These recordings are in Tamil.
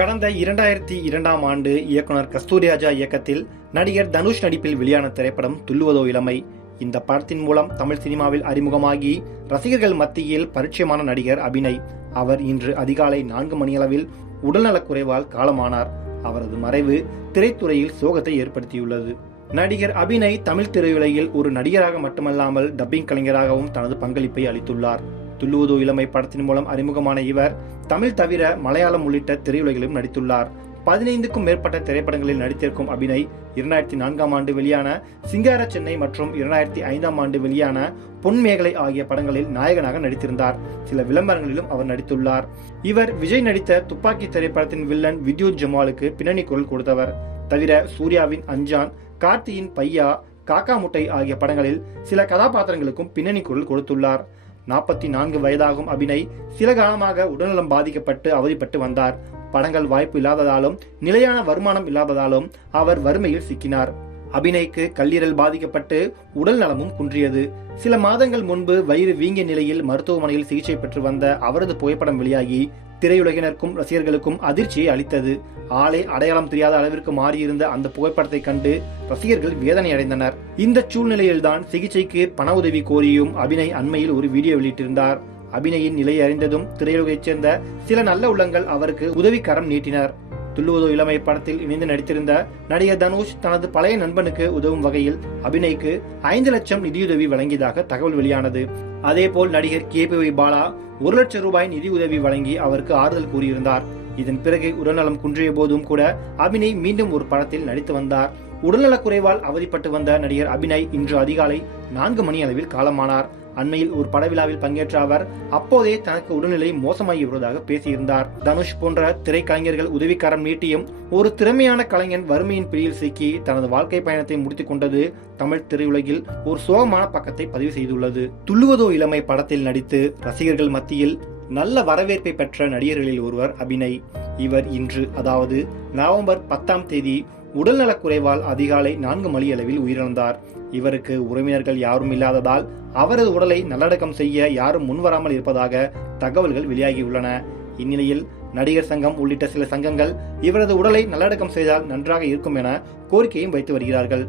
கடந்த இரண்டாயிரத்தி இரண்டாம் ஆண்டு இயக்குனர் கஸ்தூரிராஜா இயக்கத்தில் நடிகர் தனுஷ் நடிப்பில் வெளியான திரைப்படம் துள்ளுவதோ இளமை. இந்த படத்தின் மூலம் தமிழ் சினிமாவில் அறிமுகமாகி ரசிகர்கள் மத்தியில் பரிச்சயமான நடிகர் அபிநய். அவர் இன்று அதிகாலை நான்கு மணியளவில் உடல்நலக்குறைவால் காலமானார். அவரது மறைவு திரைத்துறையில் சோகத்தை ஏற்படுத்தியுள்ளது. நடிகர் அபிநய் தமிழ் திரையுலகில் ஒரு நடிகராக மட்டுமல்லாமல் டப்பிங் கலைஞராகவும் தனது பங்களிப்பை அளித்துள்ளார். துள்ளுவதோ இளமை படத்தின் மூலம் அறிமுகமான இவர் தமிழ் தவிர மலையாளம் உள்ளிட்ட திரையுலகிலும் நடித்துள்ளார். பதினைந்துக்கும் மேற்பட்ட திரைப்படங்களில் நடித்திருக்கும் அபிநய் இரண்டாயிரத்தி நான்காம் ஆண்டு வெளியான சிங்கார சென்னை மற்றும் இரண்டாயிரத்தி ஐந்தாம் ஆண்டு வெளியான பொன்மேகலை ஆகிய படங்களில் நாயகனாக நடித்திருந்தார். சில விளம்பரங்களிலும் அவர் நடித்துள்ளார். இவர் விஜய் நடித்த துப்பாக்கி திரைப்படத்தின் வில்லன் வித்யுத் ஜமாலுக்கு பின்னணி குரல் கொடுத்தவர். தவிர சூர்யாவின் அஞ்சான் கார்த்தியின் பையா காக்கா முட்டை ஆகிய படங்களில் சில கதாபாத்திரங்களுக்கும் பின்னணி குரல் கொடுத்துள்ளார். நாற்பத்தி நான்கு வயதாகும் அபிநய் சில காலமாக உடல்நலம் பாதிக்கப்பட்டு அவதிப்பட்டு வந்தார். படங்கள் வாய்ப்பு இல்லாததாலும் நிலையான வருமானம் இல்லாததாலும் அவர் வறுமையில் சிக்கினார். அபிநய்க்கு கல்லீரல் பாதிக்கப்பட்டு உடல் நலமும் குன்றியது. சில மாதங்கள் முன்பு வயிறு வீங்கிய நிலையில் மருத்துவமனையில் சிகிச்சை பெற்று வந்த அவரது புகைப்படம் வெளியாகி திரையுலகினருக்கும் ரசிகர்களுக்கும் அதிர்ச்சியை அளித்தது. ஆளே அடையாளம் தெரியாத அளவிற்கு மாறியிருந்த அந்த புகைப்படத்தை கண்டு ரசிகர்கள் வேதனை அடைந்தனர். இந்த சூழ்நிலையில்தான் சிகிச்சைக்கு பண உதவி கோரியும் அபிநய் அண்மையில் ஒரு வீடியோ வெளியிட்டிருந்தார். அபிநயின் நிலை அறிந்ததும் திரையுலகைச் சேர்ந்த சில நல்ல உள்ளங்கள் அவருக்கு உதவிக்கரம் நீட்டினர். துள்ளுவதோ இளமை படத்தில் இணைந்து நடித்திருந்த நடிகர் தனுஷ் தனது பழைய நண்பனுக்கு உதவும் வகையில் அபிநய்க்கு ஐந்து லட்சம் நிதியுதவி வழங்கியதாக தகவல் வெளியானது. அதேபோல் நடிகர் கே பி பாலா ஒரு லட்சம் ரூபாய் நிதி உதவி வழங்கி அவருக்கு ஆறுதல் கூறியிருந்தார். இதன் பிறகு உடல்நலம் குன்றிய போதும் கூட அபிநய் மீண்டும் ஒரு படத்தில் நடித்து வந்தார். உடல்நலக் குறைவால் அவதிப்பட்டு வந்த நடிகர் அபிநய் இன்று அதிகாலை நான்கு மணி அளவில் காலமானார். அண்மையில் ஒரு படவிழாவில் பங்கேற்ற அவர் அப்போதே தனக்கு உடல்நிலை மோசமாகி வருவதாக பேசியிருந்தார். தனுஷ் போன்ற திரைக்கலைஞர்கள் உதவிக்காரம் நீட்டியும் ஒரு திறமையான கலைஞன் வறுமையின் பிடியில் சிக்கி தனது வாழ்க்கை பயணத்தை முடித்துக் கொண்டது தமிழ் திரையுலகில் ஒரு சோகமான பக்கத்தை பதிவு செய்துள்ளது. துள்ளுவதோ இளமை படத்தில் நடித்து ரசிகர்கள் மத்தியில் நல்ல வரவேற்பை பெற்ற நடிகர்களில் ஒருவர் அபிநய். இவர் இன்று அதாவது நவம்பர் பத்தாம் தேதி உடல்நலக்குறைவால் அதிகாலை நான்கு மணி அளவில் உயிரிழந்தார். இவருக்கு உறவினர்கள் யாரும் இல்லாததால் அவரது உடலை நல்லடக்கம் செய்ய யாரும் முன்வராமல் இருப்பதாக தகவல்கள் வெளியாகியுள்ளன. இந்நிலையில் நடிகர் சங்கம் உள்ளிட்ட சில சங்கங்கள் இவரது உடலை நல்லடக்கம் செய்தால் நன்றாக இருக்கும் என கோரிக்கையும் வைத்து வருகிறார்கள்.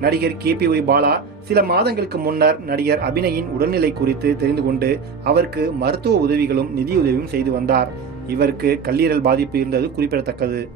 நடிகர் கே பி ஒய் பாலா சில மாதங்களுக்கு முன்னர் நடிகர் அபிநயின் உடல்நிலை குறித்து தெரிந்து கொண்டு அவருக்கு மருத்துவ உதவிகளும் நிதியுதவியும் செய்து வந்தார். இவருக்கு கல்லீரல் பாதிப்பு இருந்தது குறிப்பிடத்தக்கது.